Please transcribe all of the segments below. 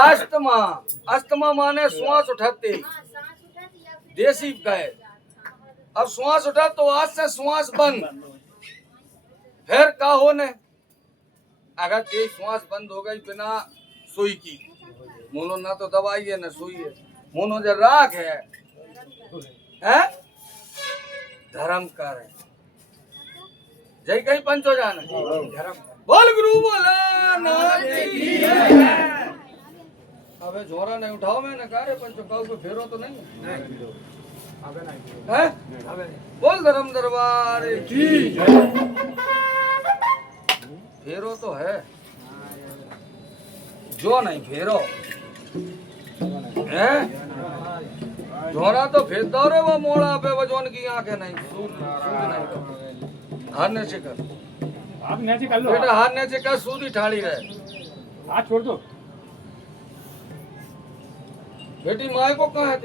Asthma. Asthma माने श्वास उठाते, देसी का है। अब श्वास उठा तो आज से श्वास बंद, फिर का होने? अगर तेज श्वास बंद हो गई बिना सुई की, मोनो ना तो दवाई है ना सुई है, मोनो जो राग है धर्म कर है। जय कहीं पंच हो जाना धर्म। बोल गुरु बोला नाथ की जय। अबे झोरा नहीं उठाओ, मैंने कहा रे पंचो काऊ को फेरो तो नहीं है? बोल धर्म दरबार की फेरो तो है, जो नहीं फेरो है झोरा तो फेर दो रे। वो मोड़ा पे वजोन की आंखें नहीं, सूद नहीं, हारने से कर, आप नीचे कर लो बेटा, हारने से कर, सूदी ठाड़ी रहे, हाथ छोड़ दो। बेटी माए को कहाँ है?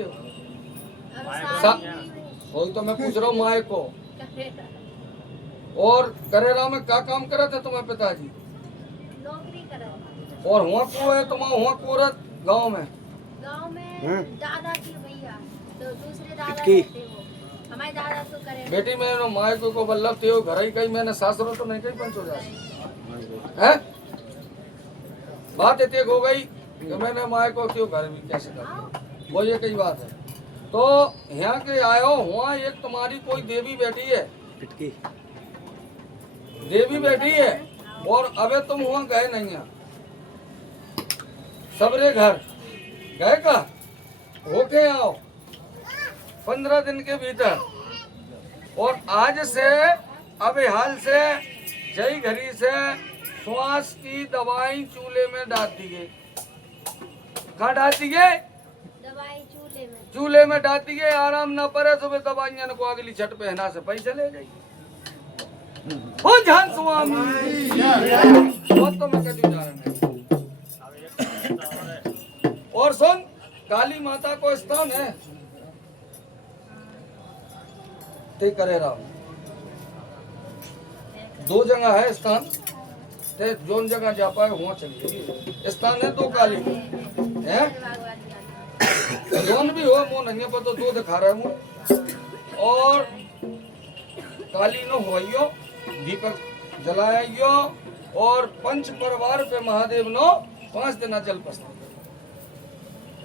वही तो मैं पूछ रहा हूँ माए को। और करेरा में क्या काम करे थे तुम्हारे पिताजी? नौकरी करे। और हुआ को है तुम्हारा हुआ कोरत गांव में दादा की भैया तो दूसरे दादा रहते वो, हमारे दादा तो करे। बेटी मैंने माए को बल्लभ थे घर ही कही, मैंने सासरो तो नहीं कहीं पंच हो जाए है। बात इतनी हो गई कि मैंने माए को क्यों घर भी कैसे कर, वो ये कई बात है। तो यहाँ के आयो हुआ एक तुम्हारी कोई देवी बैठी है, देवी बैठी है, और अबे तुम हुआ गए नहीं है सबरे घर गए का होके आओ 15 दिन के भीतर। और आज से अबे हाल से जय घड़ी से श्वास की दवाई चूल्हे में डाल दी गई। कहाँ डाल दी गई? दवाई चूल्हे में, चूल्हे में डाल दी गई। आराम ना पड़े सुबह दवाइयां को अगली छठ पहना से पैसे ले गई। हो जान स्वामी वो तो मैं कभी जा रहा नहीं। और सुन, काली माता को स्थान है ते करे राम, 2 जगह है स्थान, ते जोन जगह जा पाए वहाँ चलिए। स्थान है 2 काली है, जोन भी हो मो नहीं पर तो 2 दिखा रहा हूँ। और काली नो होइयो दीपक जलाइयो, और पंच परिवार पे महादेव नो 5 दिन जल पसंद,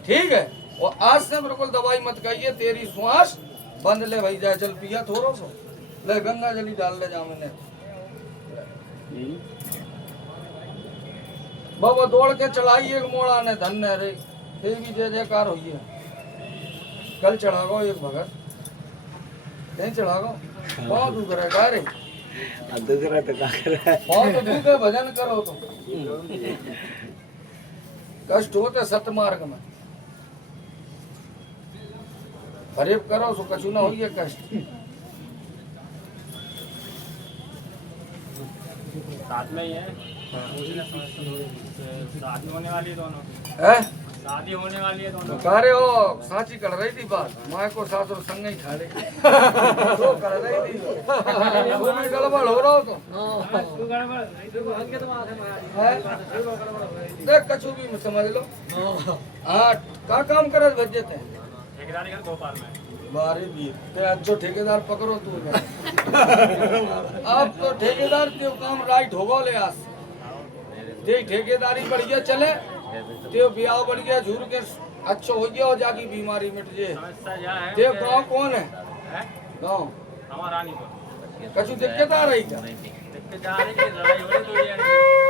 ठीक है। और आज से बिल्कुल दवाई मत खाइए, तेरी श्वास बंद ले भाई, जाए जल पिया थोड़ा सो ले, गंगा जली डाल ले जा। मैंने बाबा दौड़ के चढ़ाई एक मोड़ा ने धन्य रे, फिर भी जय जयकार हुई है। कल चढ़ा गो एक भगत, कहीं चढ़ा गो बहुत दुख रहा रे, बहुत दुख है, भजन करो तो कष्ट होते सत्य मार्ग में, फरेब करो सो कछु ना होइए कष्ट। साथ में ही है, शादी होने वाली है दोनों, है शादी होने वाली है दोनों। कह रहे हो साची कर रही थी बात, माँ को सास और संग ही खाड़े तो कर रही थी, वो भी गड़बड़ हो रहा हो तो देख कछु भी समझ लो। हाँ का काम करे भेजे थे ठेकेदारी कर भोपाल में, बारे भी ते अच्छो ठेकेदार पकड़ो तू अब तो ठेकेदार ते काम राइट होगा ले आस ते ठेकेदारी बढ़िया चले, ते ब्याह बढ़िया झूर के अच्छो हो गया, और जाकी बीमारी मिट जे। समस्या यह है ते गांव कौन है? गांव हमारा रानीपुर। कछु दिक्कत आ रही क्या? दिक्कत जा रही है, लड़ाई हो रही तो ये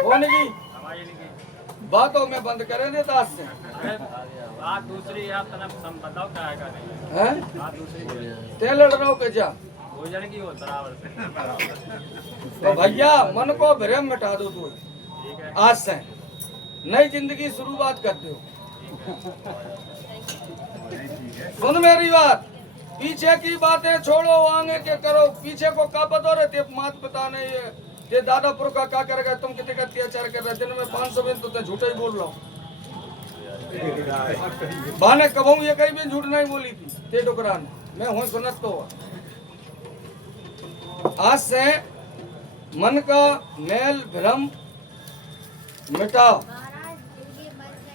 कौन की हमारी नहीं। बातों में बंद करे देता आज से बात दूसरी है, आप तना बताओ क्या है नहीं हैं? बात दूसरी ते लड़ रहा हो के जा हो जाएगी वो बराबर से। तो भैया मन को भ्रम मिटा दो तू, ठीक है, आज से नई जिंदगी शुरुआत करते हो। सुन मेरी बात, पीछे की बातें छोड़ो, आगे के करो। पीछे को का बता रहे थे मात बताने ये दादापुर का क्या कर गए, तुम कितने का अत्याचार कर रहे, दिन में 500 दिन तो झूठा ही बोल रहा हूँ। बाने कबू ये कहीं भी झूठ नहीं बोली थी ते डुकरा ने, मैं हूँ सुनत तो। आज से मन का मेल भ्रम मिटाओ, महाराज जिनकी मर्जी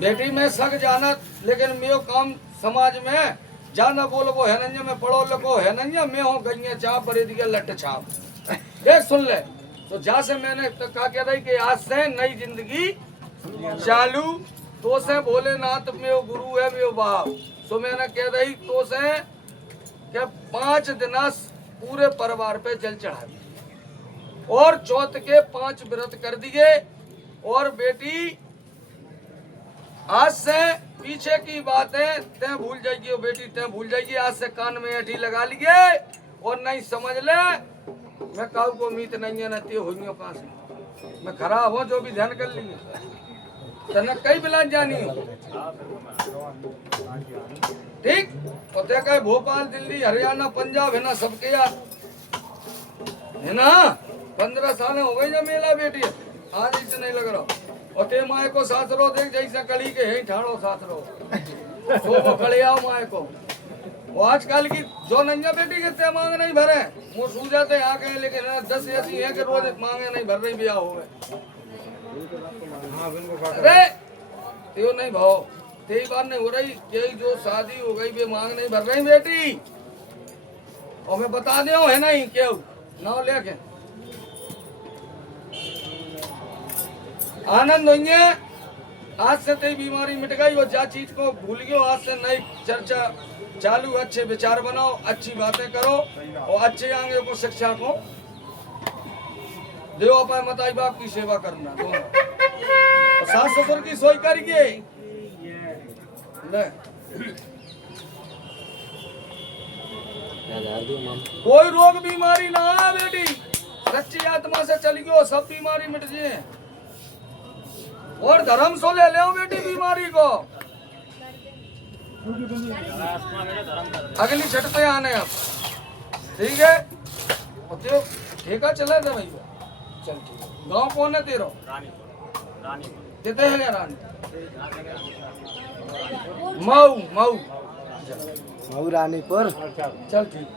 बेटी में सक जाना, लेकिन मैं काम समाज में जाना बोल वो है नंजा में पढ़ो लिखो है नंजा मैं हो गई चाप पर दिया लट छाप। देख सुन ले, तो जा से मैंने तो कहा कह रही कि आज से नई जिंदगी चालू, तो से भोलेनाथ में वो गुरु है में वो बाप। तो मैंने कह रही तो से कि 5 दिन पूरे परिवार पे जल चढ़ा दिए और चौथ के 5 व्रत कर दिए। और बेटी आज से पीछे की बातें तय भूल जाएगी, और बेटी तय भूल जाएगी। आज से कान में ऐठी लगा लिए और नहीं समझ ले मैं काऊ को मीत नहीं है, नती हुई पास मैं खराब हो जो भी ध्यान कर लिए तने कई बिला जानी हो। ठीक, और देखा भोपाल दिल्ली हरियाणा पंजाब है ना सबके यार है ना। 15 साल हो गई जब मेला बेटी आज इसे नहीं लग रहा। और ते माए को सासरो देख जैसे कली के है ठाड़ो सासरो तो वो खड़े आओ माए को। वो आजकल की जो नंजा बेटी के ते मांग नहीं भरे वो सू जाते आके, लेकिन 10 ऐसी है कि रोज मांगे नहीं भर रही ब्याह हो गए। अरे त्यो नहीं भाव तेरी बात नहीं हो रही, यही जो शादी हो गई वे मांग नहीं भर रही बेटी। और मैं बता दे है नहीं क्यों नाव लेके आनंद होंगे। आज से तेरी बीमारी मिट गई और जा चीज को भूल गयो। आज से नई चर्चा चालू, अच्छे विचार बनाओ, अच्छी बातें करो और अच्छे आगे को शिक्षा को देव अपाय मताई बाप की सेवा करना दोनों। और सास ससुर की सोई करिए ले। कोई रोग बीमारी ना है बेटी, सच्ची आत्मा से चली गयो सब बीमारी मिट जाए। और धर्म सो ले ले बेटी बीमारी को, अगली छठ पे आने अब ठीक है। और त्यो ठेका चला था भैया चल ठीक है। गाँव कौन है तेरो? कितने है रानी? मऊ मऊ मऊ रानीपुर। चल ठीक।